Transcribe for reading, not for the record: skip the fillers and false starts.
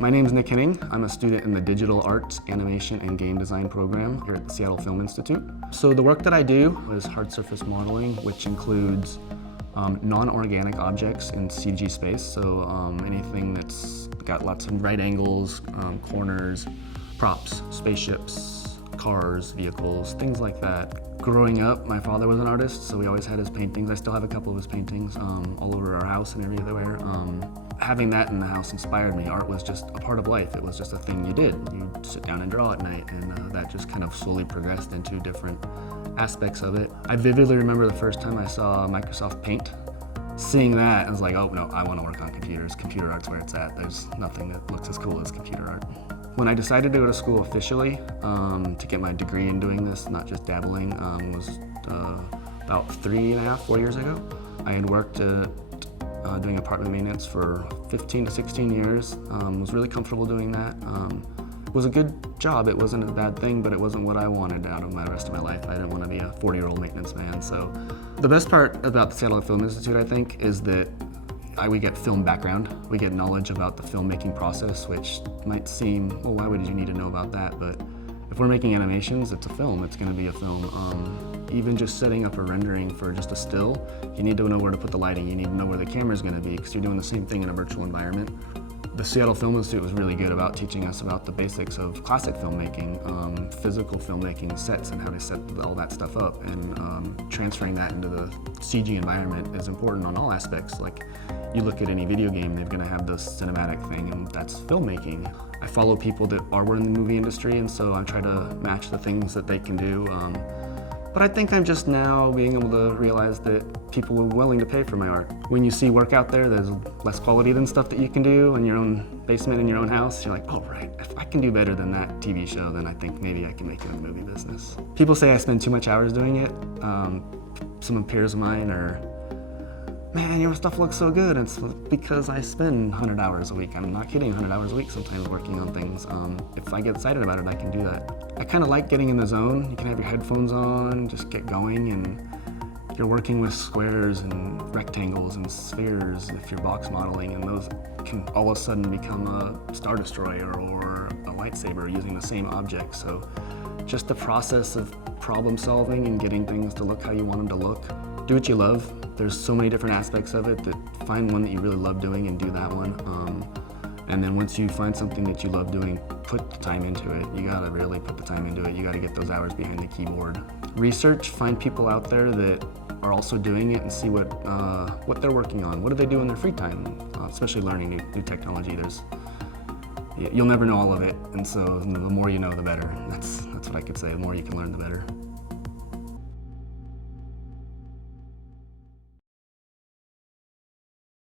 My name is Nick Henning. I'm a student in the Digital Arts, Animation, and Game Design program here at the Seattle Film Institute. So the work that I do is hard surface modeling, which includes non-organic objects in CG space. So anything that's got lots of right angles, corners, props, spaceships, cars, vehicles, things like that. Growing up, my father was an artist, so we always had his paintings. I still have a couple of his paintings all over our house and everywhere. Having that in the house inspired me. Art was just a part of life. It was just a thing you did. You'd sit down and draw at night, and that just kind of slowly progressed into different aspects of it. I vividly remember the first time I saw Microsoft Paint. Seeing that, I was like, oh no, I want to work on computers. Computer art's where it's at. There's nothing that looks as cool as computer art. When I decided to go to school officially to get my degree in doing this, not just dabbling, was about 3.5, 4 years ago. I had worked doing apartment maintenance for 15 to 16 years. Was really comfortable doing that. It was a good job. It wasn't a bad thing, but it wasn't what I wanted out of my rest of my life. I didn't want to be a 40-year-old maintenance man. So the best part about the Seattle Film Institute, I think, is that we get film background. We get knowledge about the filmmaking process, which might seem, well, why would you need to know about that? But if we're making animations, it's a film. It's going to be a film. Even just setting up a rendering for just a still, you need to know where to put the lighting. You need to know where the camera's going to be, because you're doing the same thing in a virtual environment. The Seattle Film Institute was really good about teaching us about the basics of classic filmmaking, physical filmmaking, sets, and how to set all that stuff up. And transferring that into the CG environment is important on all aspects. Like, you look at any video game, they're going to have this cinematic thing, and that's filmmaking. I follow people that are in the movie industry, and so I try to match the things that they can do. But I think I'm just now being able to realize that people are willing to pay for my art. When you see work out there, there's less quality than stuff that you can do in your own basement, in your own house. You're like, oh right, if I can do better than that TV show, then I think maybe I can make it in the movie business. People say I spend too much hours doing it. Some peers of mine are, man, your stuff looks so good. It's because I spend 100 hours a week. I'm not kidding, 100 hours a week sometimes working on things. If I get excited about it, I can do that. I kind of like getting in the zone. You can have your headphones on, just get going, and you're working with squares and rectangles and spheres if you're box modeling, and those can all of a sudden become a Star Destroyer or a lightsaber using the same object. So just the process of problem solving and getting things to look how you want them to look. Do what you love. There's so many different aspects of it, that find one that you really love doing and do that one. And then once you find something that you love doing, put the time into it. You gotta really put the time into it. You gotta get those hours behind the keyboard. Research, find people out there that are also doing it and see what they're working on. What do they do in their free time? Especially learning new technology. You'll never know all of it, and so the more you know, the better. That's what I could say. The more you can learn, the better.